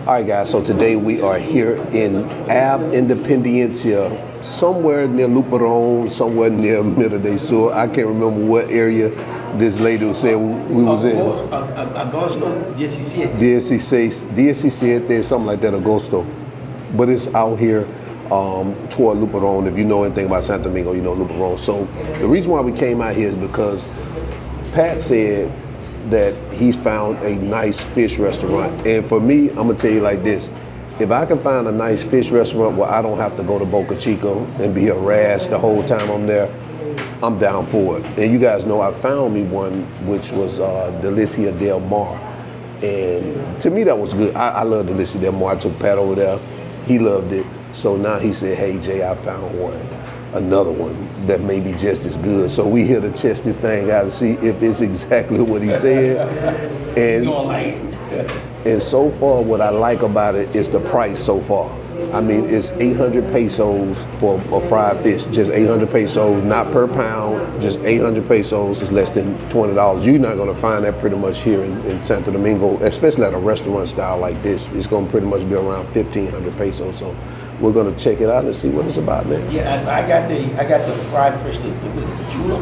All right, guys, so today we are here in Ave Independencia, somewhere near Luperon, somewhere near Middle de Sur. I can't remember what area this lady was saying we was in. Agosto 17. 17, something like that, Agosto. But it's out here toward Luperon. If you know anything about Santo Domingo, you know Luperon. So the reason why we came out here is because Pat said that he's found a nice fish restaurant. And for me, I'm gonna tell you like this. If I can find a nice fish restaurant where I don't have to go to Boca Chica and be harassed the whole time I'm there, I'm down for it. And you guys know I found me one which was Delicia del Mar. And to me that was good. I love Delicia del Mar. I took Pat over there. He loved it. So now he said, hey Jay, I found another one that may be just as good. So we here to test this thing out to see if it's exactly what he said. And so far what I like about it is the price so far. I mean, it's 800 pesos for a fried fish, just 800 pesos, not per pound, just 800 pesos is less than $20. You're not gonna find that pretty much here in Santo Domingo, especially at a restaurant style like this. It's gonna pretty much be around 1,500 pesos. So we're gonna check it out and see what it's about, man. Yeah, I got the fried fish, the chulo.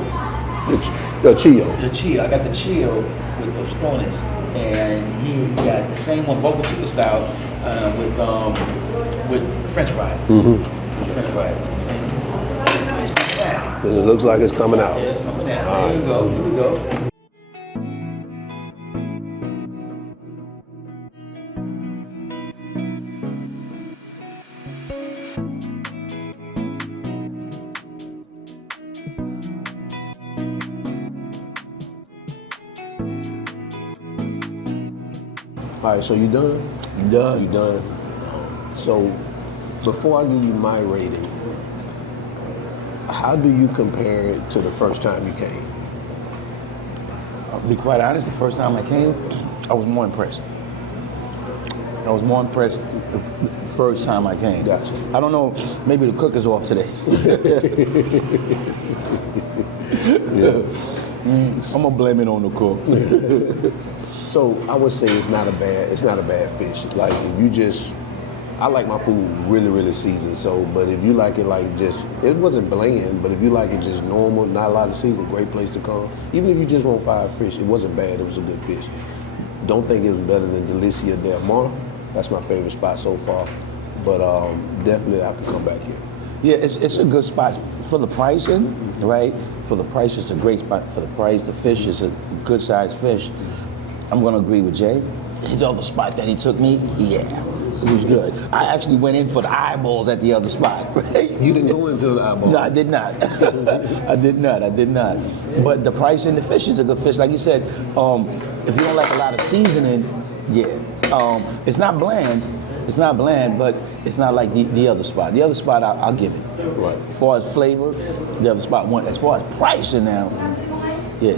The chio. The chio. I got the chio with those tostones, and he got the same one, Boca Chica style, with French fries. Mm-hmm. French fries. And it's coming out. And it looks like it's coming out. Yeah, it's coming out. There you go. Here we go. All right, so you done? Done. You done. So before I give you my rating, how do you compare it to the first time you came? I'll be quite honest, the first time I came, I was more impressed. I was more impressed the first time I came. Gotcha. I don't know, maybe the cook is off today. I'm gonna blame it on the cook. So I would say it's not a bad fish. Like if you just, I like my food really, really seasoned. So, but if you like it like just, it wasn't bland, but if you like it just normal, not a lot of seasoning, great place to come. Even if you just want fried fish, it wasn't bad, it was a good fish. Don't think it was better than Delicia del Mar. That's my favorite spot so far. But definitely I could come back here. Yeah, it's a good spot for the pricing, right? For the price, it's a great spot for the price. The fish is a good sized fish. I'm gonna agree with Jay. His other spot that he took me, yeah, it was good. I actually went in for the eyeballs at the other spot, right? You didn't go into the eyeballs? No, I did not. I did not. But the price in the fish is a good fish. Like you said, if you don't like a lot of seasoning, yeah. It's not bland, but it's not like the other spot. The other spot, I'll give it. Right. As far as flavor, the other spot won. As far as pricing now, yeah,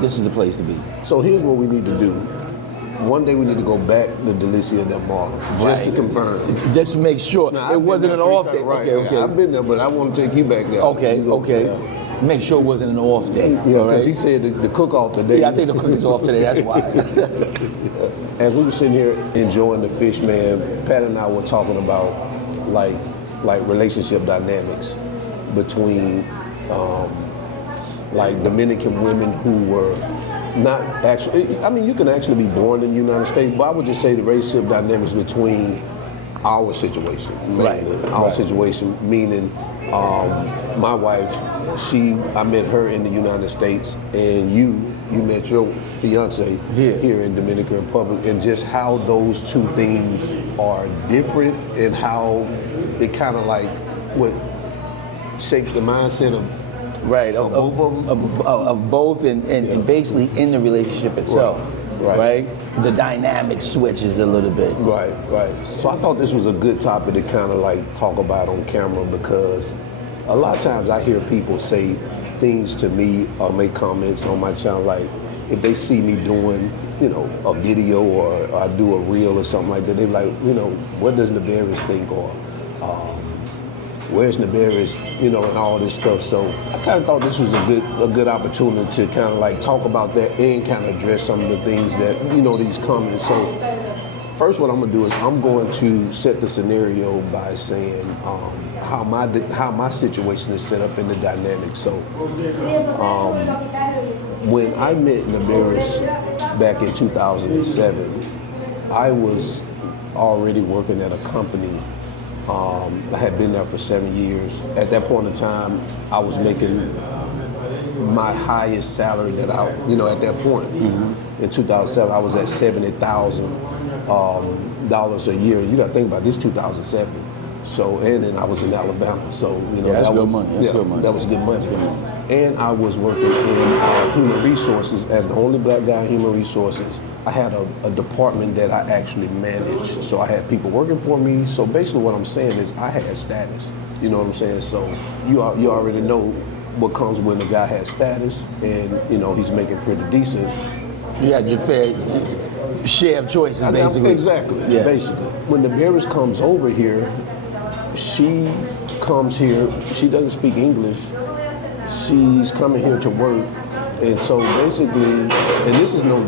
this is the place to be. So here's what we need to do. One day we need to go back to Delicia del Mar, just to confirm. Just to make sure it wasn't an off day. Right. Okay. I've been there, but I want to take you back there. Okay. Yeah. Make sure it wasn't an off day. Yeah, because right? he said the cook off today. Yeah, I think the cook is off today, that's why. As we were sitting here enjoying the fish, man, Pat and I were talking about like relationship dynamics between like Dominican women who were not actually, I mean, you can actually be born in the United States, but I would just say the relationship dynamics between our situation, mainly. Right. Our situation, meaning my wife, I met her in the United States, and you met your fiance here in Dominican RRepublic, and just how those two things are different and how it kind of like what shapes the mindset of of both and basically in the relationship itself. Right. The dynamic switches a little bit. Right. So I thought this was a good topic to kind of like talk about on camera, because a lot of times I hear people say things to me or make comments on my channel, like if they see me doing, a video or I do a reel or something like that, they're like, what does Neberis think, or where's Neberis, and all this stuff. So I kind of thought this was a good opportunity to kind of like talk about that and kind of address some of the things that, these comments. So First, what I'm gonna do is I'm going to set the scenario by saying how my situation is set up in the dynamic. So, when I met Naberis back in 2007, I was already working at a company. I had been there for 7 years. At that point in time, I was making my highest salary that at that point. In 2007, I was at $70,000 a year. You got to think about this, 2007. So, and then I was in Alabama. So, that's good money. That's good money. That was good money. And I was working in human resources as the only black guy in human resources. I had a department that I actually managed. So I had people working for me. So basically what I'm saying is I had status. You know what I'm saying? So you already know what comes when the guy has status and, he's making pretty decent. You had your fair share of choices, basically. Exactly, basically. When the Naberis comes over here, she comes here, she doesn't speak English. She's coming here to work. And so basically, and this is no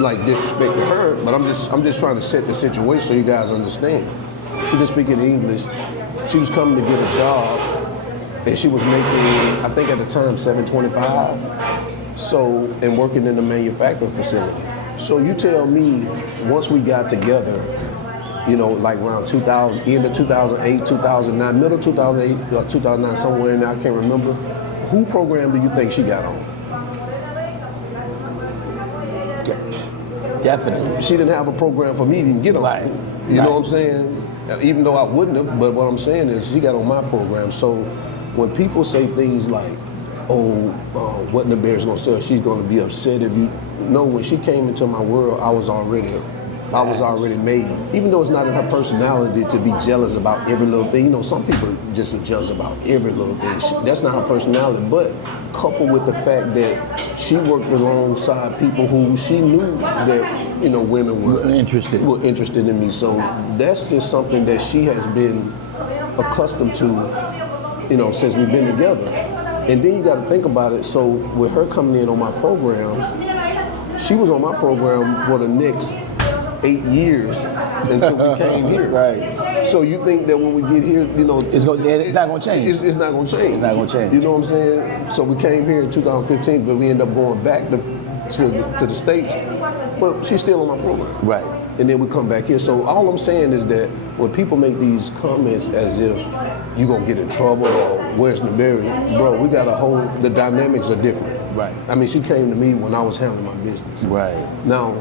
like disrespect to her, but I'm just trying to set the situation so you guys understand. She didn't speak any English. She was coming to get a job, and she was making, I think at the time, $725. So, and working in the manufacturing facility. So you tell me, once we got together, like around 2000, end of 2008, 2009, middle 2008 or 2009, somewhere in there, I can't remember. Who program do you think she got on? Definitely. She didn't have a program for me to even get on. Right. You know what I'm saying? Even though I wouldn't have, but what I'm saying is she got on my program. So when people say things like, what Naberis gonna sell, she's gonna be upset if you know, when she came into my world, I was already made. Even though it's not in her personality to be jealous about every little thing. Some people just are jealous about every little thing. That's not her personality. But coupled with the fact that she worked alongside people who she knew that, women were interested in me. So that's just something that she has been accustomed to, since we've been together. And then you got to think about it. So with her coming in on my program, she was on my program for the next 8 years until we came here. Right. So you think that when we get here, it's not going to change. It's not going to change. It's not going to change. You know what I'm saying? So we came here in 2015, but we ended up going back to the States. But she's still on my program. Right. And then we come back here. So all I'm saying is that when people make these comments as if you're going to get in trouble or where's Naberis, bro, we got the dynamics are different. Right. I mean, she came to me when I was handling my business. Right. Now,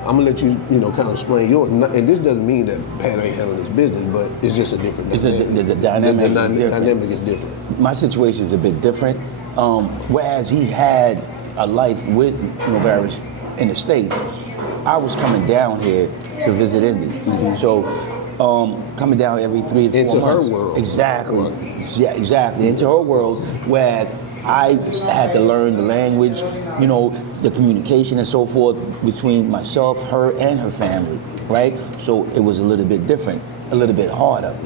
I'm gonna let you, kind of explain yours. And this doesn't mean that Pat ain't handling his business, but it's just a different dynamic. The dynamic is different. Dynamic is different. My situation is a bit different. Whereas he had a life with Naberis in the States, I was coming down here to visit Indy. Mm-hmm. So coming down every 3 to 4 months. Into her world. Exactly. Right. Yeah, exactly. Into her world, whereas I had to learn the language, the communication and so forth between myself, her, and her family, right? So it was a little bit different, a little bit harder.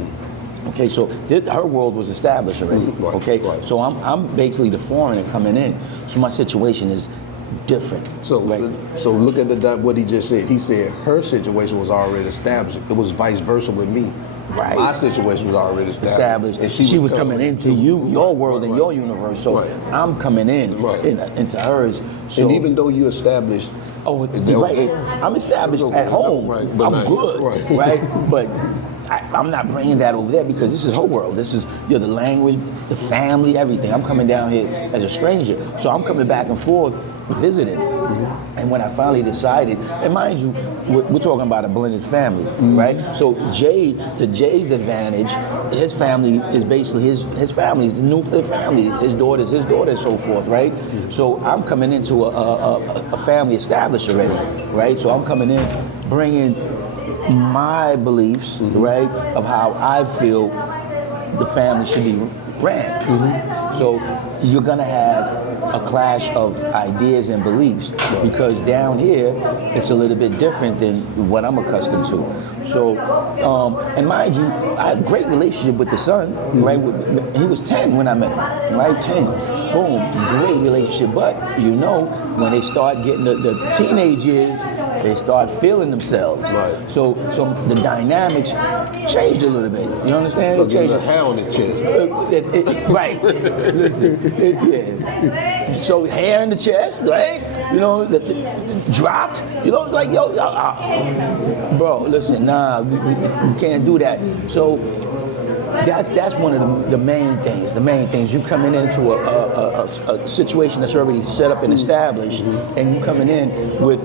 Okay, so her world was established already. Right, okay, right. so I'm basically the foreigner coming in. So my situation is different. So look at what he just said. He said her situation was already established. It was vice versa with me. Right. My situation was already established. And she was coming into your world and your universe. So I'm coming in into hers. So, and even though you established, right, I'm established at home. Right, I'm good, right? But I'm not bringing that over there because this is her world. This is the language, the family, everything. I'm coming down here as a stranger. So I'm coming back and forth visiting. Mm-hmm. And when I finally decided, and mind you, we're talking about a blended family, right? So to Jay's advantage, his family is basically his family, the nuclear family, his daughter's and so forth, right? Mm-hmm. So I'm coming into a family established already, right? So I'm coming in, bringing my beliefs, right, of how I feel the family should be ran. Mm-hmm. So you're gonna have a clash of ideas and beliefs because down here it's a little bit different than what I'm accustomed to. So, and mind you, I had a great relationship with the son, right? He was 10 when I met him, right? 10, boom, great relationship. But when they start getting the teenage years, they start feeling themselves. Right. So the dynamics changed a little bit. You understand? Look, It changed. a hair on the chest. Right. Listen. Yeah. So hair in the chest, right? You know, dropped. You know, it's like, yo, bro, listen, nah, we can't do that. So that's one of the main things. The main things, you coming into a situation that's already set up and established, and you coming in with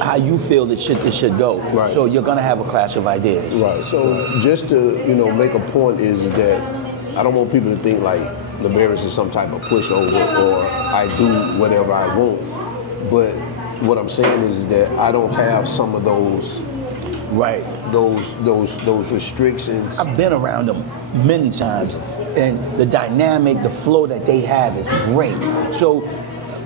how you feel that it should go. Right. So you're gonna have a clash of ideas. Right. So just to make a point is that I don't want people to think like LeBaris is some type of pushover or I do whatever I want. But what I'm saying is that I don't have some of those. Right. Those restrictions. I've been around them many times, and the dynamic, the flow that they have is great. So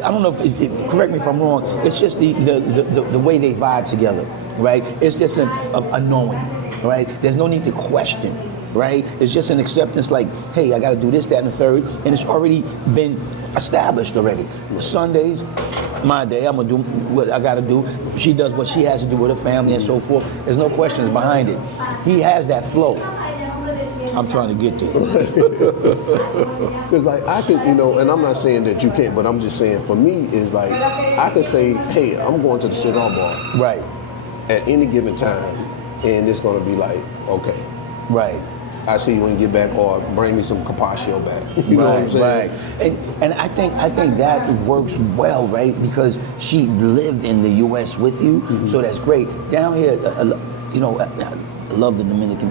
I don't know if correct me if I'm wrong. It's just the way they vibe together, right? It's just a knowing, right? There's no need to question, right? It's just an acceptance, like, hey, I got to do this, that, and the third, and it's already been established already. Sundays, my day, I'm gonna do what I gotta do. She does what she has to do with her family and so forth. There's no questions behind it. He has that flow. I'm trying to get there. Because like I could, and I'm not saying that you can't, but I'm just saying for me is like I could say, hey, I'm going to the cigar bar. Right. At any given time, and it's gonna be like, okay. Right. I see you when you get back, or bring me some Capaccio back. You know what I'm saying? Right. And I think that works well, right? Because she lived in the U.S. with you, so that's great. Down here, I love the Dominican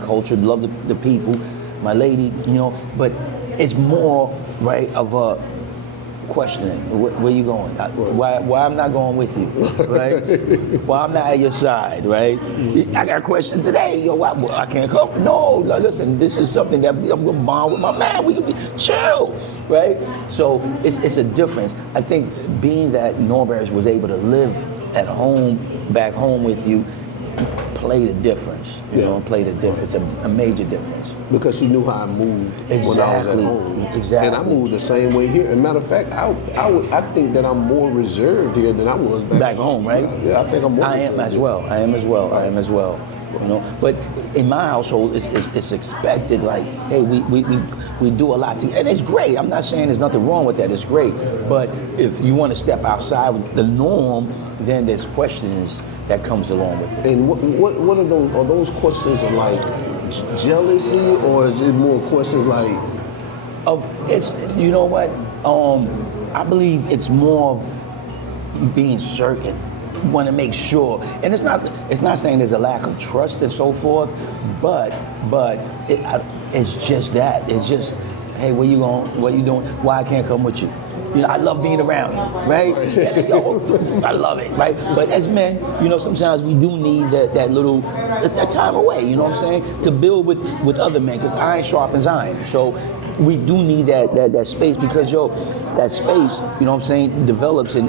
culture, love the people, my lady, but it's more, right, of a questioning. Where you going? Why I'm not going with you, right? Why I'm not at your side, right? I got a question today. Yo, I can't come. No, listen, this is something that I'm gonna bond with my man. We can be chill, right? So it's a difference. I think being that Norbert was able to live at home, back home with you, played a difference. Played a difference, a major difference. Because she knew how I moved when I was at home. Exactly. And I moved the same way here. As a matter of fact, I think that I'm more reserved here than I was back home, right? Yeah, I think I'm more reserved. I am as well. But in my household, it's expected. Like, hey, we do a lot together, and it's great. I'm not saying there's nothing wrong with that. It's great. But if you want to step outside with the norm, then there's questions that comes along with it. And what are those? Are those questions like jealousy, or is it more questions like? It's I believe it's more of being certain. You want to make sure, and it's not saying there's a lack of trust and so forth, but it's just that. It's just, hey, where you going? What you doing? Why I can't come with you? I love being around you, right? I love it, right? But as men, sometimes we do need that little that time away, you know what I'm saying? To build with other men, because iron sharpens iron. So we do need that space, because that space, you know what I'm saying, develops and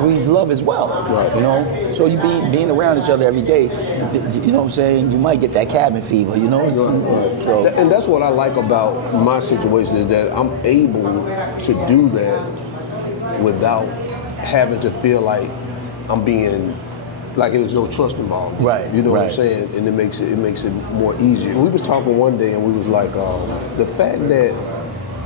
breeds love as well. Right. So you being around each other every day, you know what I'm saying, you might get that cabin fever, Right. So. And that's what I like about my situation, is that I'm able to do that without having to feel like I'm being, like there's no trust involved. Right. You know what I'm saying? And it makes it more easier. We was talking one day and we was like, the fact that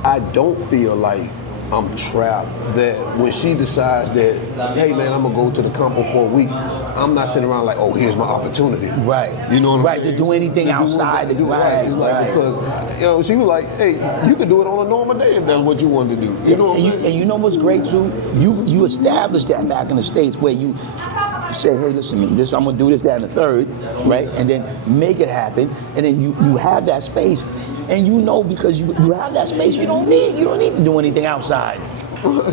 I don't feel like I'm trapped, that when she decides that, hey man, I'm gonna go to the campo for a week, I'm not sitting around like, oh, here's my opportunity. Right. You know what I'm saying? Right, to do anything outside. It's like, because, she was like, hey, you could do it on a normal day if that's what you wanted to do. You know what I'm saying? And you know what's great too? You established that back in the States, where you say, hey, listen, I'm gonna do this, that, and the third, right? And then make it happen, and then you have that space. And because you have that space, you don't need to do anything outside.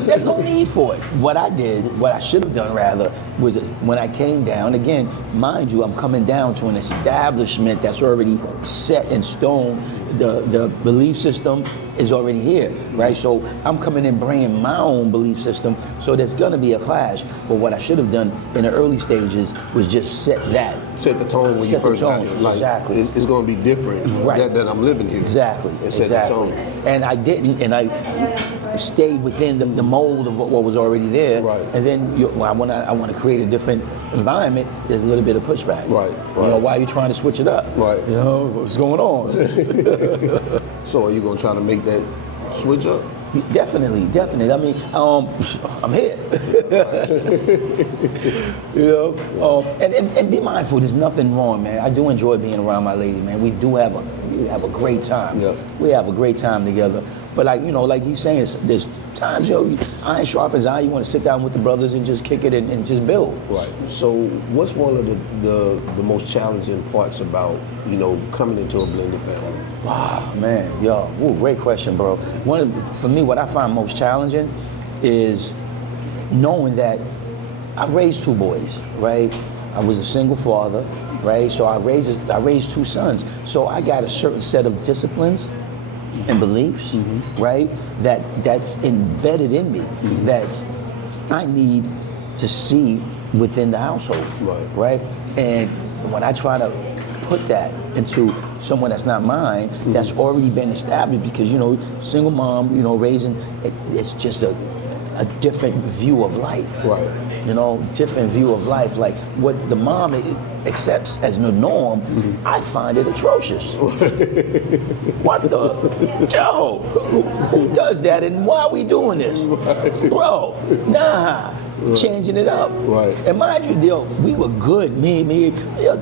There's no need for it. What I should have done rather, was when I came down, again, mind you, I'm coming down to an establishment that's already set in stone. The belief system is already here, right? So I'm coming in bringing my own belief system, so there's gonna be a clash. But what I should have done in the early stages was just set the tone when you first got here. Like, exactly. It's gonna be different, right. that I'm living here. Exactly. And set the tone. And I didn't, and stay within the mold of what was already there. Right. And then I want to create a different environment. There's a little bit of pushback. Right. You know, why are you trying to switch it up? Right. You know, what's going on? So are you gonna try to make that switch up? Definitely. I mean, I'm here. You know, and be mindful. There's nothing wrong, man. I do enjoy being around my lady, man. We have a great time. Yeah. We have a great time together. But like like he's saying, there's times iron sharpens iron. You want to sit down with the brothers and just kick it and just build. Right. So what's one of the most challenging parts about coming into a blended family? Wow, man, great question, bro. For me, what I find most challenging is knowing that I raised 2 boys, right? I was a single father, right? So I raised 2 sons. So I got a certain set of disciplines and beliefs, right? That's embedded in me that I need to see within the household, right? And when I try to put that into someone that's not mine, that's already been established, because single mom, raising it's just a different view of life, right? Different view of life. Like what the mom accepts as the norm, I find it atrocious. What the Joe? Who does that, and why are we doing this, bro? Nah. Changing it up. Right. And mind you, we were good. Me,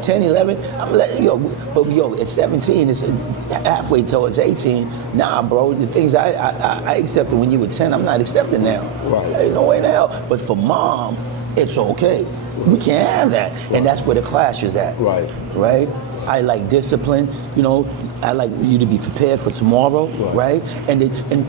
10, 11. But at 17, it's halfway towards 18. Nah, bro, the things I accepted when you were 10, I'm not accepting now. Right. Ain't no way in hell. But for mom, it's okay. We can't have that. And that's where the clash is at. Right. Right? I like discipline, I like you to be prepared for tomorrow, right? And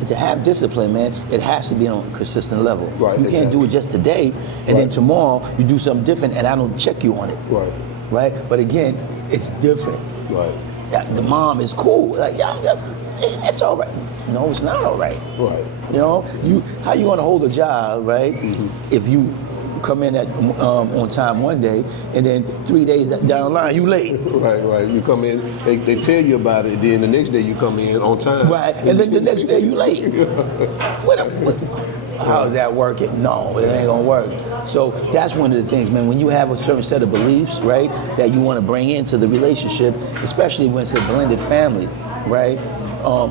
to have discipline, man, it has to be on a consistent level. Right, you can't do it just today, and then tomorrow you do something different, and I don't check you on it. Right. Right? But again, it's different. Right. Yeah, the mom is cool. Like, it's all right. No, it's not all right. Right. How you gonna hold a job, right? If you come in on time one day, and then 3 days down the line, you late. Right. You come in, they tell you about it, then the next day you come in on time. Right, and then the next day you late. How's that working? No, it ain't gonna work. So that's one of the things, man, when you have a certain set of beliefs, right, that you wanna bring into the relationship, especially when it's a blended family, right?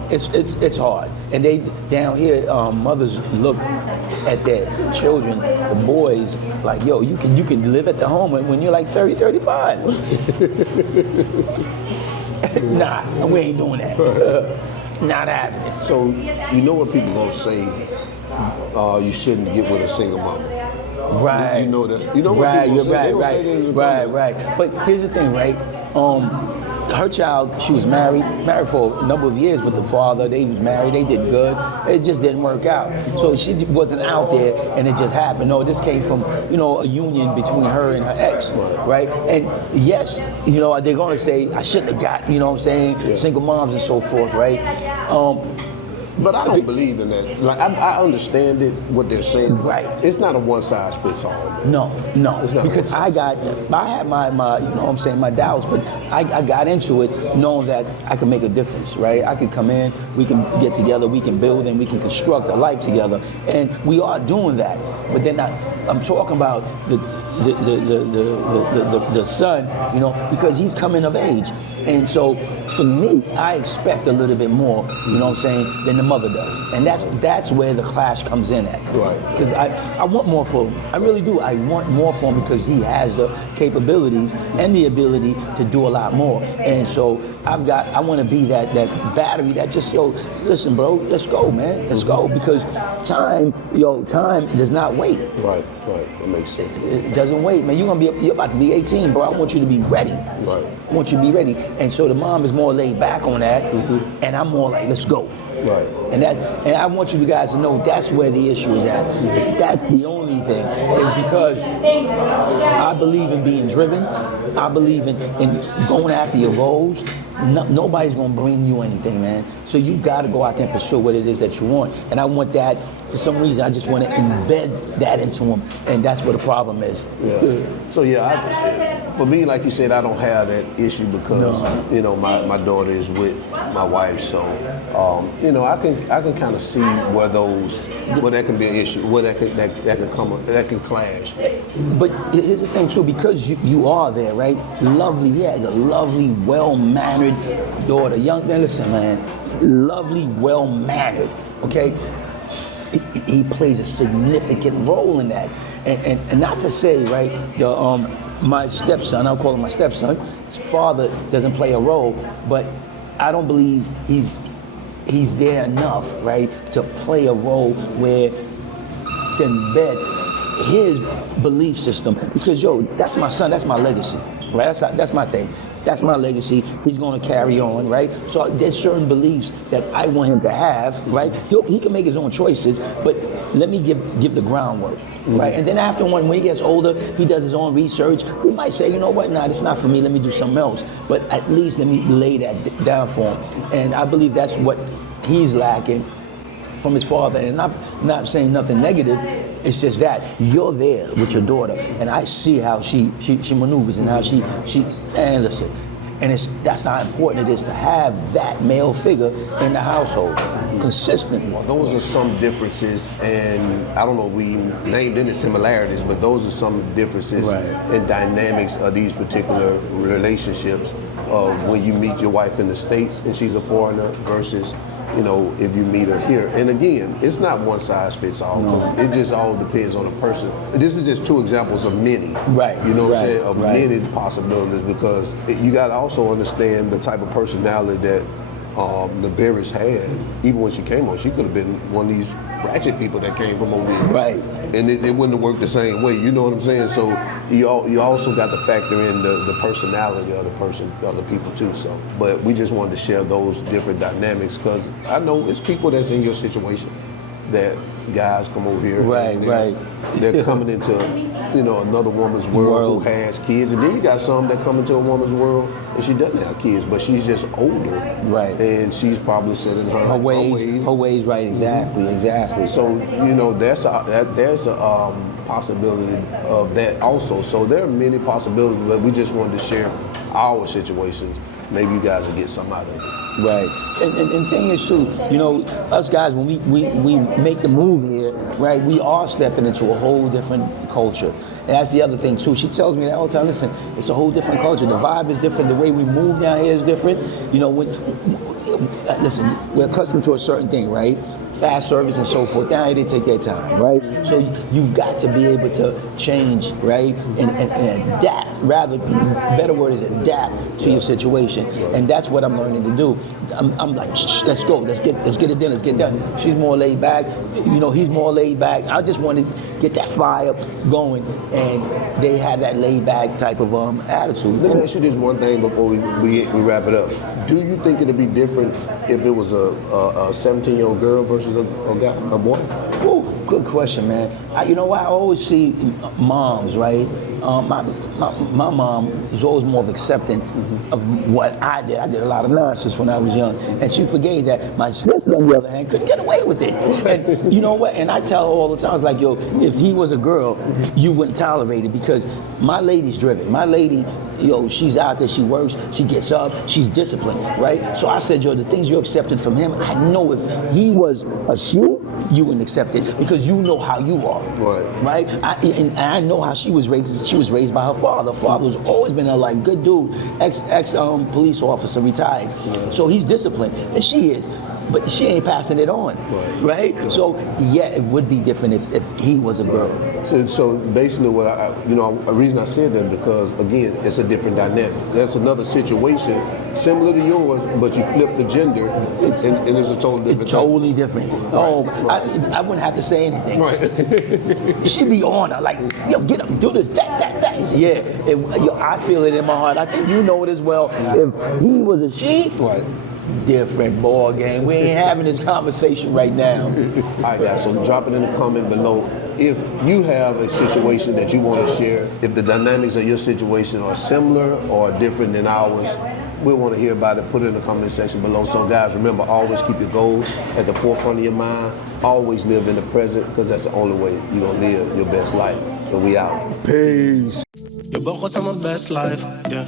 It's hard. And they down here, mothers look at their children, the boys, like, yo, you can live at the home when you're like 30, 35. Nah, we ain't doing that. Not happening. So you know what people gonna say? You shouldn't get with a single mom. Right. You know that. You know what right. people You're say? Right. But here's the thing, right? Her child, she was married for a number of years with the father. They was married, they did good. It just didn't work out. So she wasn't out there, and it just happened. No, this came from, a union between her and her ex, right? And yes, they're gonna say, I shouldn't have got, single moms and so forth, right? But I don't believe in that. Like I understand it, what they're saying. Right. It's not a one size fits all. No. It's not Because I had my my doubts, but I got into it knowing that I could make a difference, right? I could come in, we can get together, we can build, and we can construct a life together, and we are doing that. But then I'm talking about the son, because he's coming of age. And so for me, I expect a little bit more, than the mother does. And that's where the clash comes in at. Right. Because I want more for him. I really do. I want more for him because he has the capabilities and the ability to do a lot more. And so I want to be that battery that just, listen, bro, let's go, man. Let's go. Because time does not wait. Right. That makes sense. It doesn't wait, man. You're about to be 18, bro. I want you to be ready. Right. I want you to be ready. And so the mom is more laid back on that, and I'm more like, let's go. Right. And I want you guys to know that's where the issue is at. That's the only thing, is because I believe in being driven. I believe in going after your goals. Nobody's gonna bring you anything, man. So you got to go out there and pursue what it is that you want. And I want that, for some reason, I just want to embed that into them. And that's what the problem is. Yeah. So yeah, for me, like you said, I don't have that issue because you know my daughter is with my wife, so you know I can kind of see where that can be an issue, where that can clash. But here's the thing too, because you are there, right? Lovely, he has a lovely, well-mannered daughter. Young man, listen, man, lovely, well-mannered. Okay. He plays a significant role in that, and not to say, right, my stepson, I'll call him my stepson, his father doesn't play a role, but I don't believe he's there enough, right, to play a role where to embed his belief system, because that's my son, that's my legacy, right? That's my thing. That's my legacy. He's going to carry on, right? So there's certain beliefs that I want him to have, right? He can make his own choices, but let me give the groundwork, right? And then after when he gets older, he does his own research. He might say, you know what? Nah, it's not for me. Let me do something else. But at least let me lay that down for him. And I believe that's what he's lacking from his father. And I'm not saying nothing negative. It's just that you're there with your daughter, and I see how she maneuvers and how she and listen. And that's how important it is to have that male figure in the household, consistent. Well, those are some differences, and I don't know if we named any similarities, but those are some differences in dynamics of these particular relationships of when you meet your wife in the States and she's a foreigner versus, you know, if you meet her here. And again, it's not one size fits all. No. It just all depends on the person. This is just two examples of many. Right. You know what I'm saying? Of many possibilities, because you got to also understand the type of personality that the Berries had. Even when she came on, she could have been one of these ratchet people that came from over here. Right. And it wouldn't have worked the same way. You know what I'm saying? So you also got to factor in the personality of the person, of the people too. So, but we just wanted to share those different dynamics, because I know it's people that's in your situation that guys come over here. They're coming into, you know, another woman's world who has kids, and then you got some that come into a woman's world and she doesn't have kids, but she's just older, and she's probably set in her ways, right? Exactly. So you know, there's a possibility of that also. So there are many possibilities, but we just wanted to share our situations. Maybe you guys will get something out of it. Right. And thing is too, you know, us guys, when we make the move here, right, we are stepping into a whole different culture. And that's the other thing too. She tells me that all the time, listen, it's a whole different culture. The vibe is different. The way we move down here is different. You know, listen, we're accustomed to a certain thing, right? Fast service and so forth. Down here they take their time, right? So you've got to be able to change, right? And adapt. Rather, better word is adapt to your situation. And that's what I'm learning to do. I'm like, let's go, let's get it done, let's get done. She's more laid back, you know, he's more laid back. I just want to get that fire going, and they have that laid back type of attitude. Let me ask you this one thing before we wrap it up. Do you think it'd be different if it was a 17-year-old girl versus a boy? Ooh, good question, man. You know what? I always see moms, right? My mom was always more accepting of what I did. I did a lot of nonsense when I was young, and she forgave that. My sister, on the other hand, couldn't get away with it. And you know what? And I tell her all the time, I was like, yo, if he was a girl, you wouldn't tolerate it, because my lady's driven. My lady, yo, she's out there, she works, she gets up, she's disciplined, right? So I said, yo, the things you're accepting from him, I know if he was a she, you wouldn't accept it, because you know how you are, right? And I know how she was raised. She was raised by her father. Her father was always been a like good dude, ex police officer, retired. So he's disciplined, and she is. But she ain't passing it on, right? So yeah, it would be different if he was a girl. So basically, what the reason I said that, because again, it's a different dynamic. That's another situation similar to yours, but you flip the gender, and it's a totally different. It's totally different. Oh, I wouldn't have to say anything. Right. She'd be on her like, yo, get up, do this, that. Yeah, I feel it in my heart. I think you know it as well. If he was a she, different ball game. We ain't having this conversation right now. All right, guys, so drop it in the comment below. If you have a situation that you want to share, if the dynamics of your situation are similar or different than ours, we want to hear about it. Put it in the comment section below. So guys, remember, always keep your goals at the forefront of your mind. Always live in the present, because that's the only way you're going to live your best life. And we out. Peace. Je begon aan mijn best life, yeah.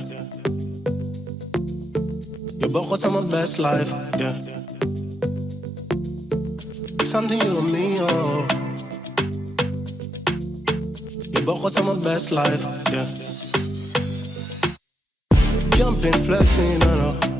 Je begon aan mijn best life, yeah. Something you and me, oh. Je begon aan mijn best life, yeah. Jumping, flexing, no.